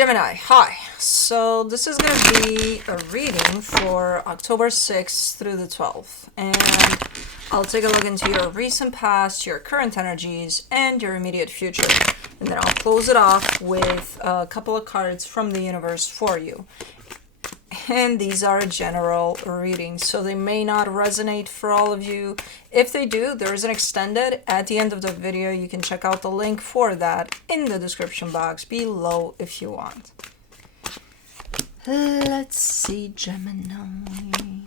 Gemini, hi. So this is going to be a reading for October 6th through the 12th. And I'll take a look into your recent past, your current energies, and your immediate future. And then I'll close it off with a couple of cards from the universe for you. And these are general readings, so they may not resonate for all of you. If they do, there is an extended at the end of the video. You can check out the link for that in the description box below if you want. Let's see, Gemini.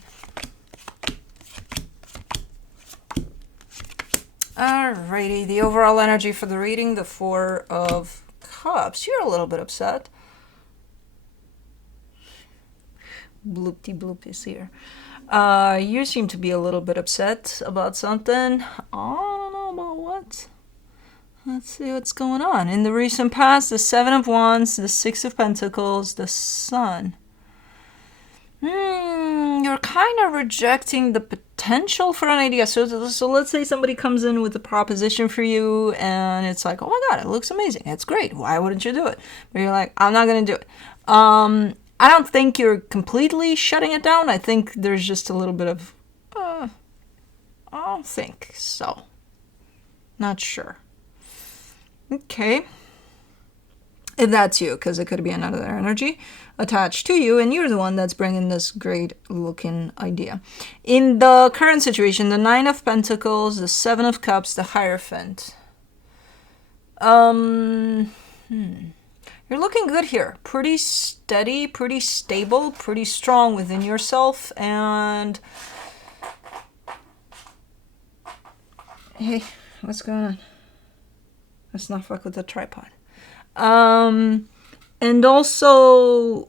Alrighty, the overall energy for the reading, the Four of Cups. You're a little bit upset. Bloopty bloop is here. You seem to be a little bit upset about something. I don't know about what. Let's see what's going on. In the recent past, the Seven of Wands, the Six of Pentacles, the Sun. You're kind of rejecting the potential for an idea. So let's say somebody comes in with a proposition for you and it's like, oh my God, it looks amazing. It's great. Why wouldn't you do it? But you're like, I'm not going to do it. I don't think you're completely shutting it down. I think there's just a little bit of, I don't think so. Not sure. Okay. If that's you, because it could be another energy attached to you, and you're the one that's bringing this great looking idea. In the current situation, the Nine of Pentacles, the Seven of Cups, the Hierophant. You're looking good here. Pretty steady, pretty stable, pretty strong within yourself. And hey, what's going on? Let's not fuck with the tripod. And also,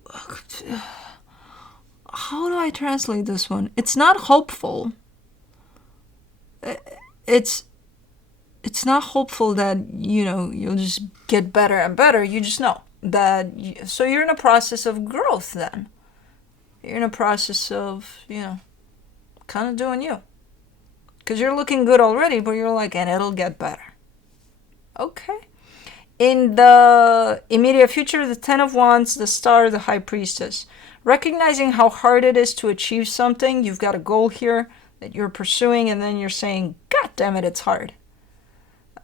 how do I translate this one? It's not hopeful. It's not hopeful that, you know, you'll just get better and better. You just know that. So you're in a process of growth then. You're in a process of, you know, kind of doing you. Because you're looking good already, but you're like, and it'll get better. Okay. In the immediate future, the Ten of Wands, the Star, the High Priestess. Recognizing how hard it is to achieve something. You've got a goal here that you're pursuing, and then you're saying, God damn it, it's hard.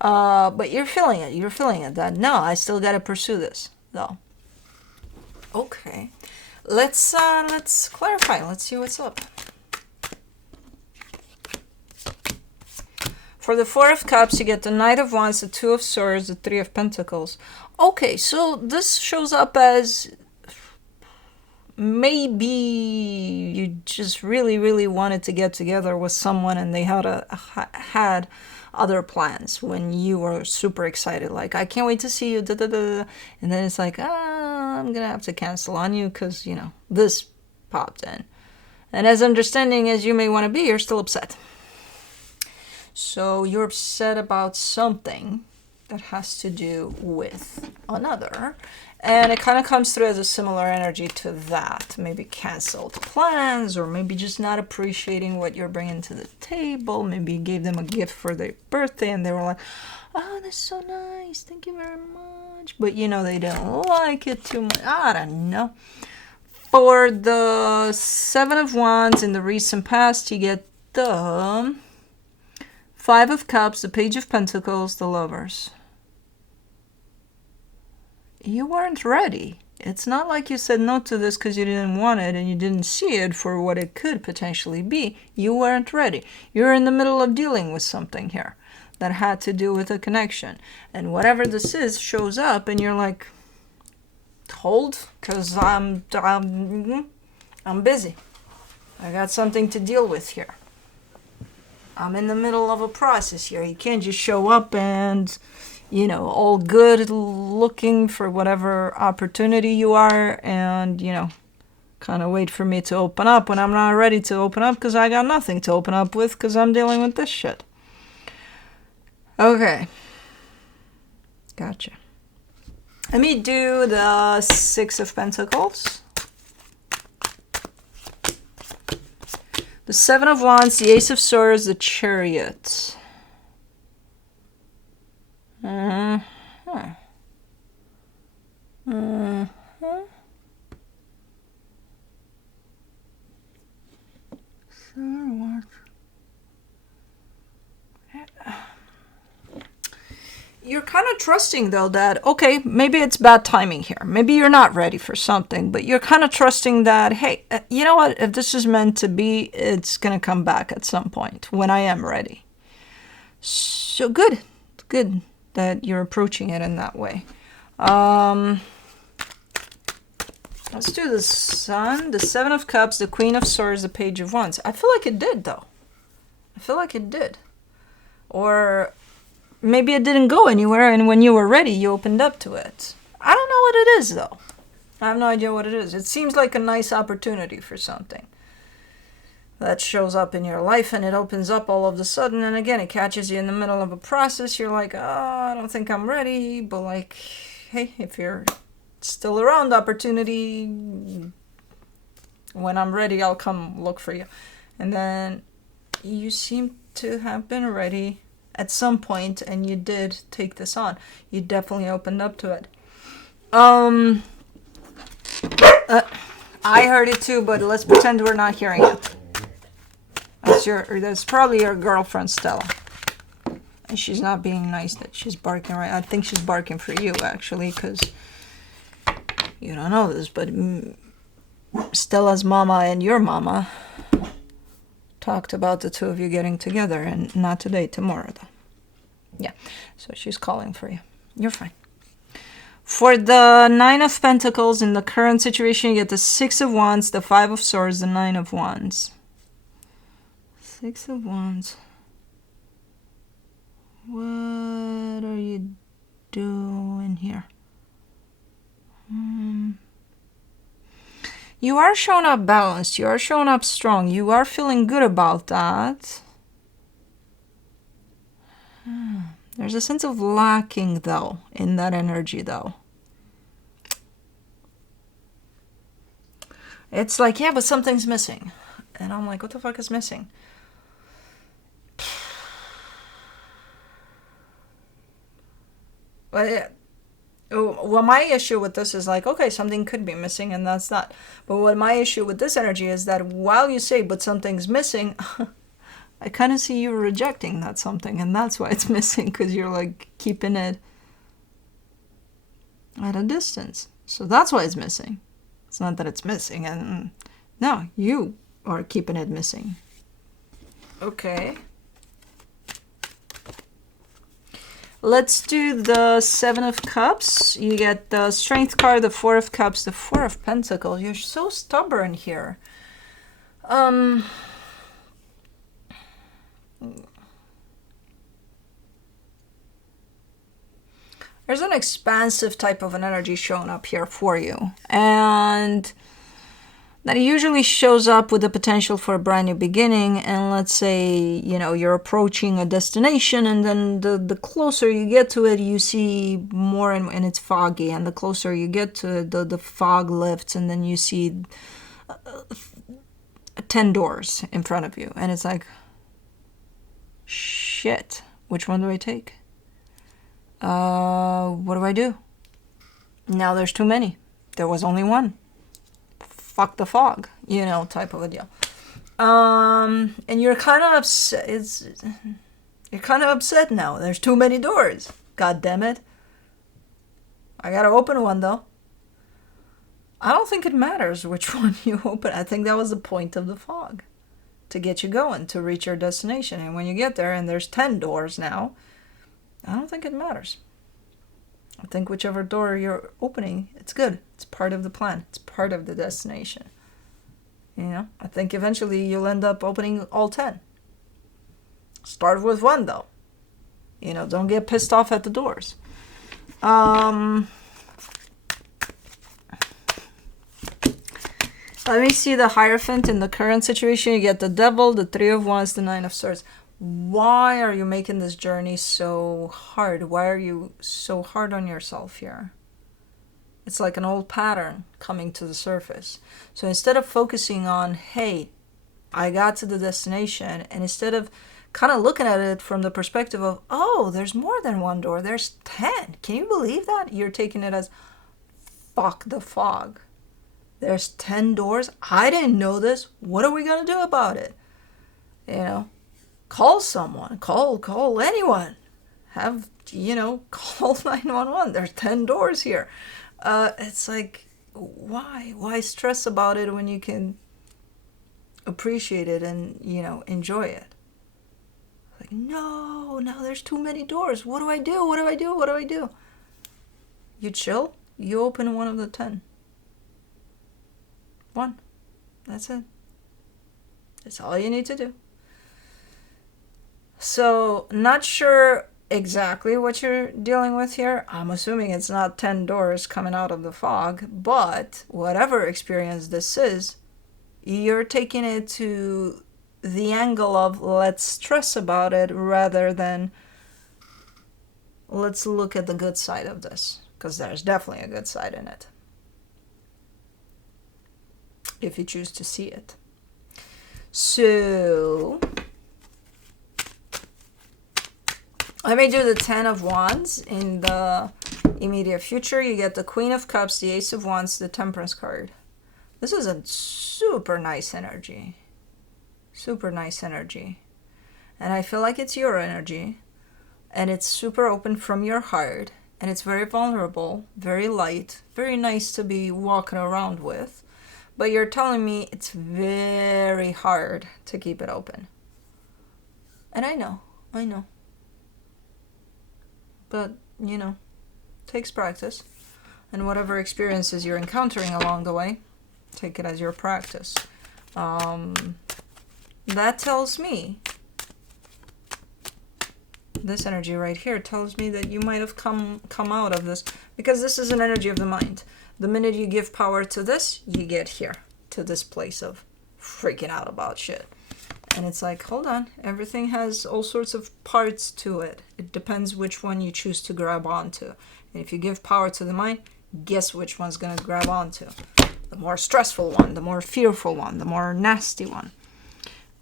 But you're feeling it. You're feeling it. That no, I still gotta pursue this, though. Okay, let's clarify. Let's see what's up. For the Four of Cups, you get the Knight of Wands, the Two of Swords, the Three of Pentacles. Okay, so this shows up as maybe you just really wanted to get together with someone, and they had other plans when you were super excited, like, I can't wait to see you, da, da, da. And then it's like, I'm gonna have to cancel on you because, you know, this popped in. And as understanding as you may want to be, you're still upset. So you're upset about something that has to do with another. And it kind of comes through as a similar energy to that. Maybe canceled plans, or maybe just not appreciating what you're bringing to the table. Maybe you gave them a gift for their birthday and they were like, oh, that's so nice. Thank you very much. But, you know, they didn't like it too much. I don't know. For the Seven of Wands in the recent past, you get the Five of Cups, the Page of Pentacles, the Lovers. You weren't ready. It's not like you said no to this because you didn't want it and you didn't see it for what it could potentially be. You weren't ready. You're in the middle of dealing with something here that had to do with a connection. And whatever this is shows up and you're like, hold, because I'm busy. I got something to deal with here. I'm in the middle of a process here. You can't just show up and, you know, all good looking for whatever opportunity you are and, you know, kind of wait for me to open up when I'm not ready to open up because I got nothing to open up with because I'm dealing with this shit. Okay. Gotcha. Let me do the Six of Pentacles. The Seven of Wands, the Ace of Swords, the Chariot. you're kind of trusting though that, okay, maybe it's bad timing here. Maybe you're not ready for something, but you're kind of trusting that, hey, you know what? If this is meant to be, it's going to come back at some point when I am ready. So good that you're approaching it in that way. Let's do the Sun, the Seven of Cups, the Queen of Swords, the Page of Wands. I feel like it did though. I feel like it did. Or maybe it didn't go anywhere, and when you were ready, you opened up to it. I don't know what it is, though. I have no idea what it is. It seems like a nice opportunity for something that shows up in your life, and it opens up all of a sudden, and again, it catches you in the middle of a process. You're like, oh, I don't think I'm ready, but like, hey, if you're still around, opportunity, when I'm ready, I'll come look for you. And then you seem to have been ready at some point, and you did take this on. You definitely opened up to it. I heard it too, but let's pretend we're not hearing it. That's probably your girlfriend Stella, and she's not being nice that she's barking. Right? I think she's barking for you actually, because you don't know this, but Stella's mama and your mama talked about the two of you getting together, and not today, tomorrow though. Yeah, so she's calling for you. You're fine. For the Nine of Pentacles, in the current situation, you get the Six of Wands, the Five of Swords, the Nine of Wands. Six of Wands. What are you doing here? You are showing up balanced. You are showing up strong. You are feeling good about that. There's a sense of lacking, though, in that energy, though. It's like, yeah, but something's missing. And I'm like, what the fuck is missing? Well, my issue with this is like, okay, something could be missing, and that's not. But what my issue with this energy is that while you say, but something's missing, I kind of see you rejecting that something, and that's why it's missing, because you're like keeping it at a distance. So that's why it's missing. It's not that it's missing, and no, you are keeping it missing. Okay. Let's do the Seven of Cups. You get the Strength card, the Four of Cups, the Four of Pentacles. You're so stubborn here. There's an expansive type of an energy showing up here for you. And that usually shows up with the potential for a brand new beginning. And let's say, you know, you're approaching a destination, and then the closer you get to it, you see more, and it's foggy. And the closer you get to it, the fog lifts, and then you see 10 doors in front of you. And it's like, shit, which one do I take? What do I do? Now there's too many. There was only one. Fuck the fog, you know, type of a deal. And you're kind of upset. You're kind of upset now. There's too many doors. God damn it. I gotta open one though. I don't think it matters which one you open. I think that was the point of the fog, to get you going, to reach your destination. And when you get there and there's 10 doors now, I don't think it matters. I think whichever door you're opening, it's good. It's part of the plan. It's part of the destination. You know, I think eventually you'll end up opening all 10. Start with one, though. You know, don't get pissed off at the doors. Let me see the Hierophant. In the current situation, you get the Devil, the Three of Wands, the Nine of Swords. Why are you making this journey so hard? Why are you so hard on yourself here? It's like an old pattern coming to the surface. So instead of focusing on, hey, I got to the destination, and instead of kind of looking at it from the perspective of, oh, there's more than one door, there's 10. Can you believe that? You're taking it as, fuck the fog. There's 10 doors. I didn't know this. What are we going to do about it? You know? Call someone, call anyone. have, call 911. There's 10 doors here. It's like, why? Why stress about it when you can appreciate it and, enjoy it? Like, no, now there's too many doors. What do I do? What do I do? What do I do? You chill. You open one of the 10. One. That's it. That's all you need to do. So, not sure exactly what you're dealing with here. I'm assuming it's not 10 doors coming out of the fog, but whatever experience this is, you're taking it to the angle of let's stress about it rather than let's look at the good side of this, because there's definitely a good side in it if you choose to see it. So let me do the 10 of Wands. In the immediate future, you get the Queen of Cups, the Ace of Wands, the Temperance card. This is a super nice energy. Super nice energy. And I feel like it's your energy. And it's super open from your heart. And it's very vulnerable, very light, very nice to be walking around with. But you're telling me it's very hard to keep it open. And I know. But, takes practice. And whatever experiences you're encountering along the way, take it as your practice. That tells me, this energy right here tells me that you might have come out of this, because this is an energy of the mind. The minute you give power to this, you get here, to this place of freaking out about shit. And it's like, hold on, everything has all sorts of parts to it. It depends which one you choose to grab onto. And if you give power to the mind, guess which one's going to grab onto? The more stressful one, the more fearful one, the more nasty one.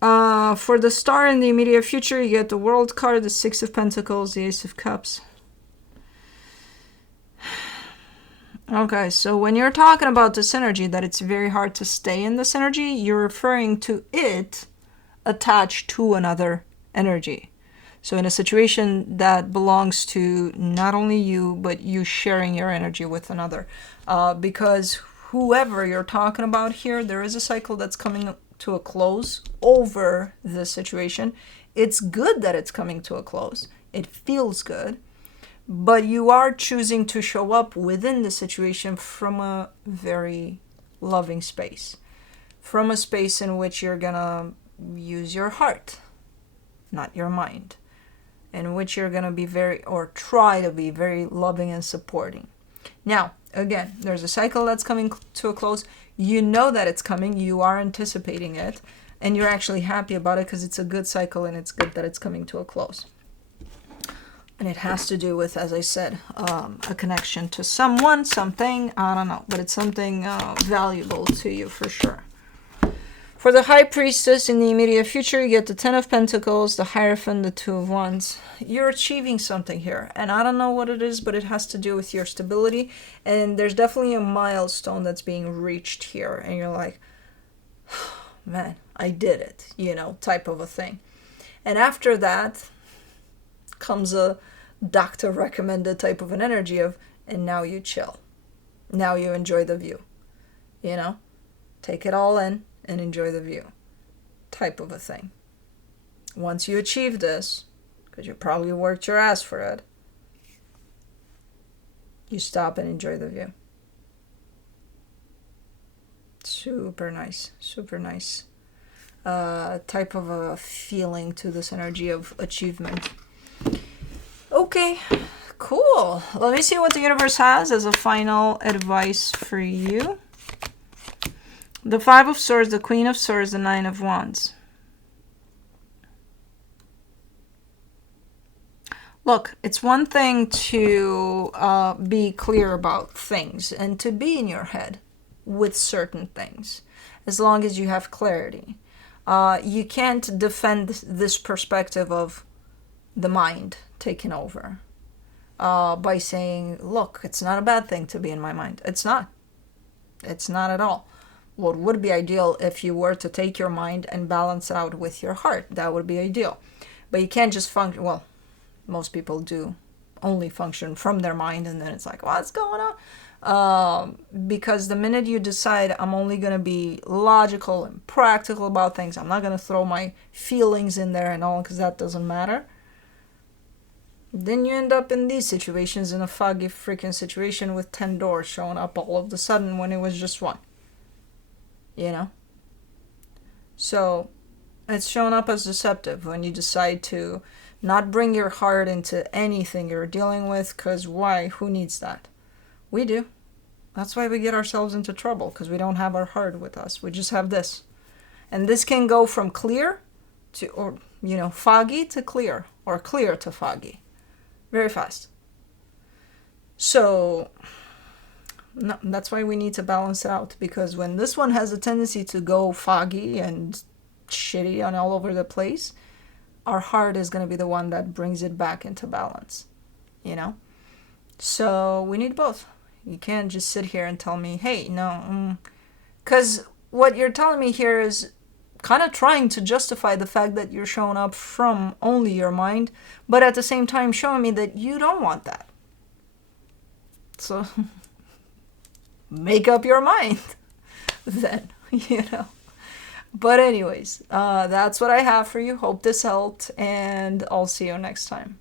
For the star in the immediate future, you get the World card, the Six of Pentacles, the Ace of Cups. Okay, so when you're talking about this energy, that it's very hard to stay in this energy, you're referring to it attached to another energy. So in a situation that belongs to not only you, but you sharing your energy with another. Because whoever you're talking about here, there is a cycle that's coming to a close over this situation. It's good that it's coming to a close. It feels good. But you are choosing to show up within the situation from a very loving space. From a space in which you're gonna use your heart, not your mind. In which you're gonna be try to be very loving and supporting. Now, again, there's a cycle that's coming to a close. You know that it's coming. You are anticipating it. And you're actually happy about it because it's a good cycle and it's good that it's coming to a close. And it has to do with, as I said, a connection to someone, something, I don't know. But it's something valuable to you for sure. For the High Priestess in the immediate future, you get the Ten of Pentacles, the Hierophant, the Two of Wands. You're achieving something here. And I don't know what it is, but it has to do with your stability. And there's definitely a milestone that's being reached here. And you're like, oh, man, I did it, type of a thing. And after that comes a doctor recommended type of an energy of, and now you chill. Now you enjoy the view. Take it all in and enjoy the view type of a thing. Once you achieve this, because you probably worked your ass for it, you stop and enjoy the view. Super nice type of a feeling to this energy of achievement. Okay, cool. Let me see what the universe has as a final advice for you. The Five of Swords, the Queen of Swords, the Nine of Wands. Look, it's one thing to be clear about things and to be in your head with certain things, as long as you have clarity. You can't defend this perspective of the mind taking over by saying, look, it's not a bad thing to be in my mind. It's not. It's not at all. What would be ideal if you were to take your mind and balance it out with your heart. That would be ideal. But you can't just function, well, Most people do only function from their mind, and then it's like, what's going on? Because the minute you decide I'm only going to be logical and practical about things, I'm not going to throw my feelings in there and all, because that doesn't matter, then you end up in these situations, in a foggy freaking situation with 10 doors showing up all of a sudden when it was just one. You know? So it's shown up as deceptive when you decide to not bring your heart into anything you're dealing with, because why? Who needs that? We do. That's why we get ourselves into trouble, because we don't have our heart with us. We just have this. And this can go from clear to, or, foggy to clear, or clear to foggy. Very fast. So, no, that's why we need to balance it out, because when this one has a tendency to go foggy and shitty and all over the place, our heart is going to be the one that brings it back into balance. So we need both. You can't just sit here and tell me, hey, no, because what you're telling me here is kind of trying to justify the fact that you're showing up from only your mind, but at the same time showing me that you don't want that. So make up your mind then, But anyways, that's what I have for you. Hope this helped, and I'll see you next time.